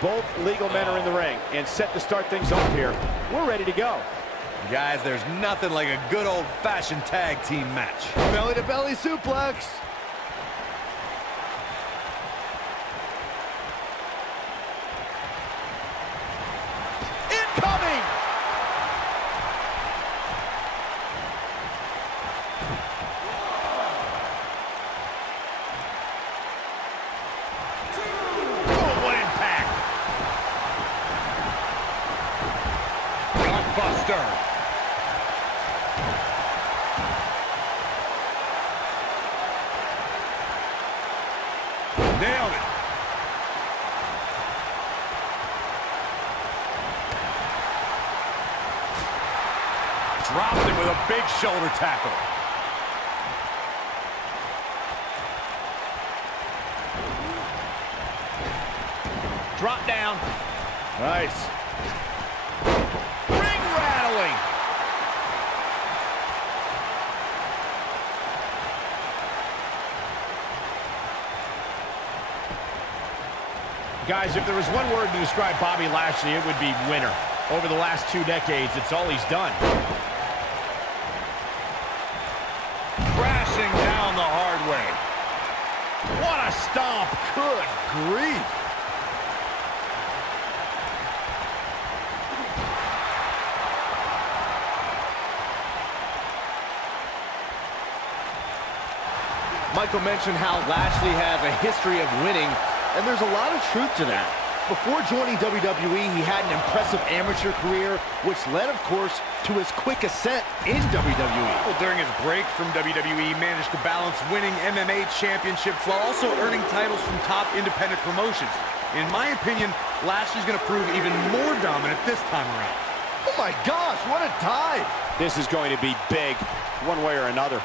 Both legal men are in the ring and set to start things off here. We're ready to go. Guys, there's nothing like a good old-fashioned tag team match. Belly-to-belly suplex. Incoming! Oh, what impact! Blockbuster! Nailed it! Dropped him with a big shoulder tackle. Drop down. Nice. Ring rattling. Guys, if there was one word to describe Bobby Lashley, it would be winner. Over the last 2 decades, it's all he's done. Crashing down the hard way. What a stomp. Good grief. Michael mentioned how Lashley has a history of winning, and there's a lot of truth to that. Before joining WWE, he had an impressive amateur career, which led, of course, to his quick ascent in WWE. Well, during his break from WWE, he managed to balance winning MMA championships while also earning titles from top independent promotions. In my opinion, Lashley's going to prove even more dominant this time around. Oh my gosh, what a dive! This is going to be big, one way or another.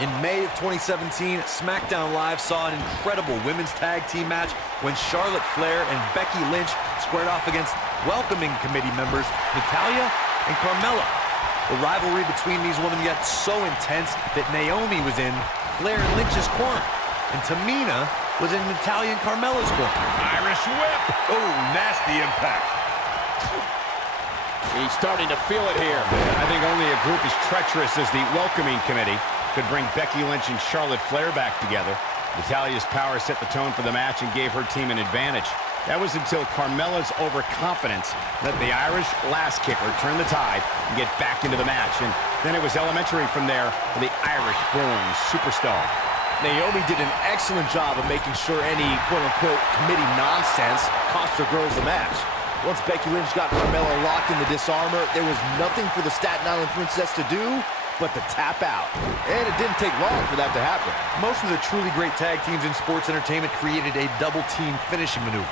In May of 2017, SmackDown Live saw an incredible women's tag team match when Charlotte Flair and Becky Lynch squared off against welcoming committee members Natalya and Carmella. The rivalry between these women got so intense that Naomi was in Flair and Lynch's corner, and Tamina was in Natalya and Carmella's corner. Irish whip. Oh, nasty impact. He's starting to feel it here. I think only a group as treacherous as the welcoming committee could bring Becky Lynch and Charlotte Flair back together. Natalya's power set the tone for the match and gave her team an advantage. That was until Carmella's overconfidence let the Irish last kicker turn the tide and get back into the match. And then it was elementary from there for the Irish-born superstar. Naomi did an excellent job of making sure any quote-unquote committee nonsense cost her girls the match. Once Becky Lynch got Carmella locked in the disarmor, there was nothing for the Staten Island Princess to do but to tap out. And it didn't take long for that to happen. Most of the truly great tag teams in sports entertainment created a double-team finishing maneuver.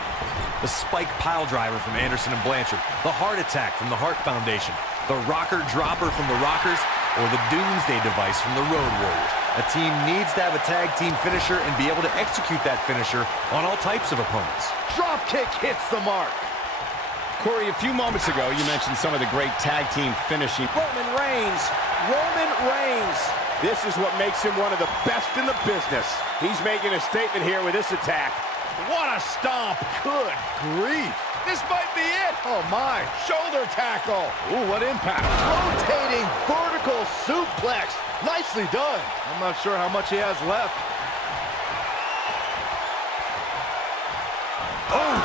The spike pile driver from Anderson and Blanchard, the heart attack from the Hart Foundation, the rocker dropper from the Rockers, or the Doomsday device from the Road Warriors. A team needs to have a tag team finisher and be able to execute that finisher on all types of opponents. Drop kick hits the mark. Corey, a few moments ago, you mentioned some of the great tag team finishing. Roman Reigns. This is what makes him one of the best in the business. He's making a statement here with this attack. What a stomp. Good grief. This might be it. Oh, my. Shoulder tackle. Ooh, what impact. Rotating vertical suplex. Nicely done. I'm not sure how much he has left. Oh,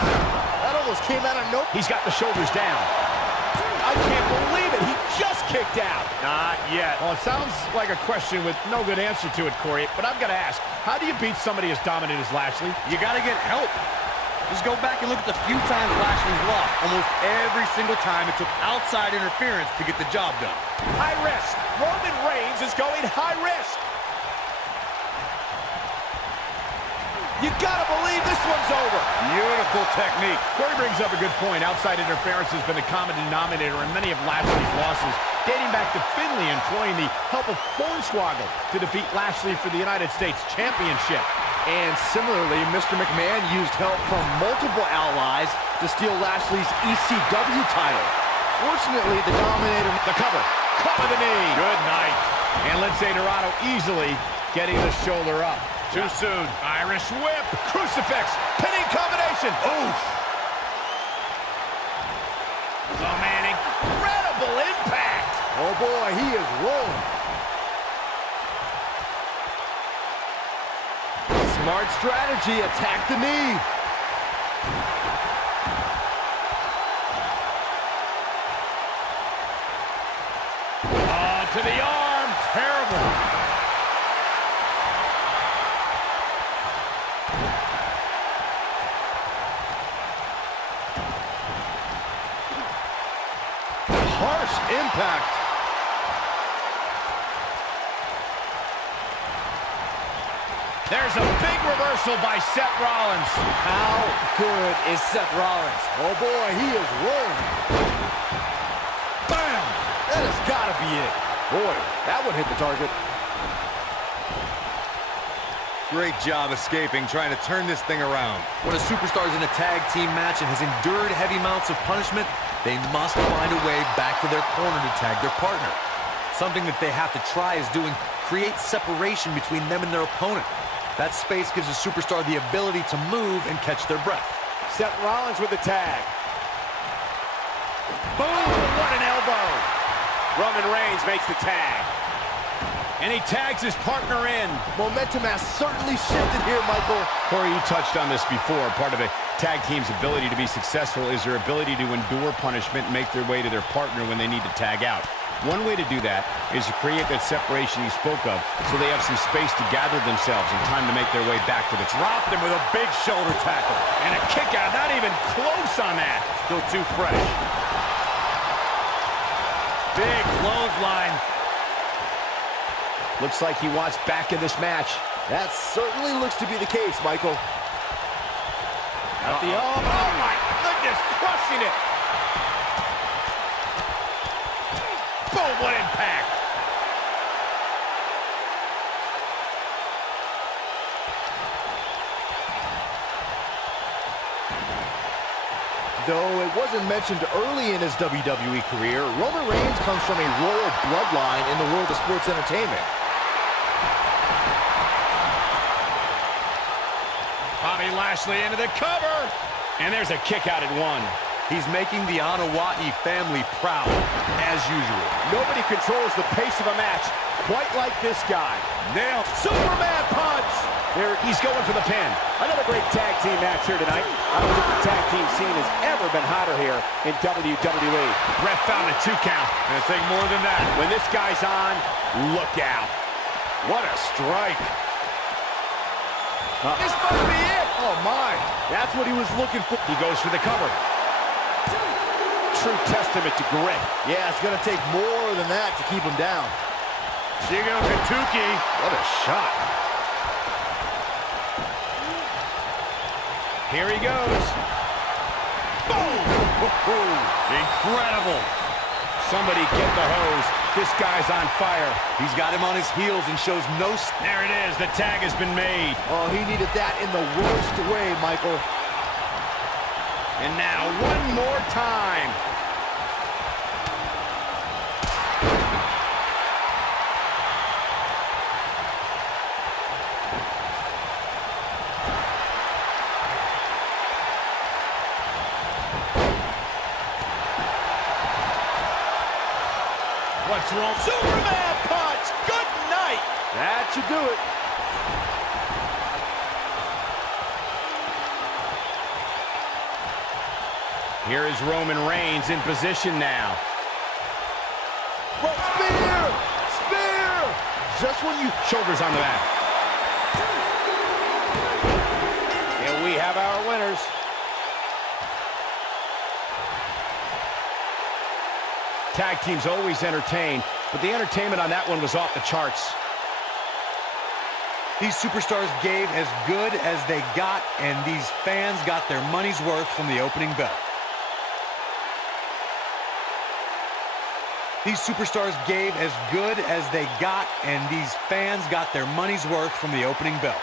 that almost came out of nowhere. He's got the shoulders down. I can't believe it. He just kicked out. Not yet. Well, it sounds like a question with no good answer to it, Corey, but I've got to ask, how do you beat somebody as dominant as Lashley? You got to get help. Just go back and look at the few times Lashley's lost. Almost every single time it took outside interference to get the job done. High risk. Roman Reigns is going high risk. You gotta believe this one's over. Beautiful technique. Corey brings up a good point. Outside interference has been the common denominator in many of Lashley's losses, dating back to Finlay employing the help of Hornswoggle to defeat Lashley for the United States Championship. And similarly, Mr. McMahon used help from multiple allies to steal Lashley's ECW title. Fortunately, the Dominator... The cover. Cover the knee. Good night. And Lince Dorado easily getting the shoulder up. Too soon. Irish whip. Crucifix. Pinning combination. Oof. Oh, man, incredible impact. Oh, boy, he is rolling. Smart strategy. Attack the knee. To the arm. Terrible. Harsh impact. There's a big reversal by Seth Rollins. How good is Seth Rollins? Oh, boy, he is rolling. Bam! That has got to be it. Boy, that one hit the target. Great job escaping, trying to turn this thing around. When a superstar's in a tag team match and has endured heavy amounts of punishment, they must find a way back to their corner to tag their partner. Something that they have to try is doing create separation between them and their opponent. That space gives a superstar the ability to move and catch their breath. Seth Rollins with the tag. Boom! What an elbow! Roman Reigns makes the tag. And he tags his partner in. Momentum has certainly shifted here, Michael. Corey, you touched on this before. Part of a tag team's ability to be successful is their ability to endure punishment and make their way to their partner when they need to tag out. One way to do that is to create that separation you spoke of so they have some space to gather themselves and time to make their way back to the top. Dropped him with a big shoulder tackle. And a kick out, not even close on that. Still too fresh. Big clothesline. Looks like he wants back in this match. That certainly looks to be the case, Michael. At the arm. Oh, my goodness, crushing it. Boom, what impact. Though it wasn't mentioned early in his WWE career, Roman Reigns comes from a royal bloodline in the world of sports entertainment. Bobby Lashley into the cover. And there's a kick out at one. He's making the Anawati family proud, as usual. Nobody controls the pace of a match quite like this guy. Nailed. Superman punch! There, he's going for the pin. Another great tag team match here tonight. I don't think the tag team scene has ever been hotter here in WWE. Ref found a 2 count. Gonna take more than that. When this guy's on, look out. What a strike. This might be it. Oh, my. That's what he was looking for. He goes for the cover. True testament to grit. Yeah, it's going to take more than that to keep him down. Jigo Katuki. What a shot. Here he goes. Boom! Incredible. Somebody get the hose. This guy's on fire. He's got him on his heels and shows no... There it is. The tag has been made. Oh, he needed that in the worst way, Michael. And now one more time. What's wrong? Superman punch! Good night! That should do it. Here is Roman Reigns in position now. Spear! Spear! Just when you... Shoulders on the mat. And we have our winners. Tag teams always entertain, but the entertainment on that one was off the charts. These superstars gave as good as they got, and these fans got their money's worth from the opening bell. These superstars gave as good as they got, and these fans got their money's worth from the opening bell.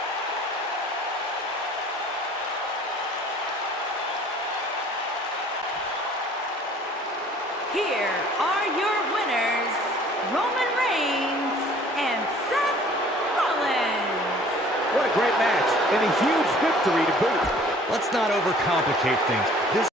Here are your winners, Roman Reigns and Seth Rollins. What a great match and a huge victory to boot. Let's not overcomplicate things. This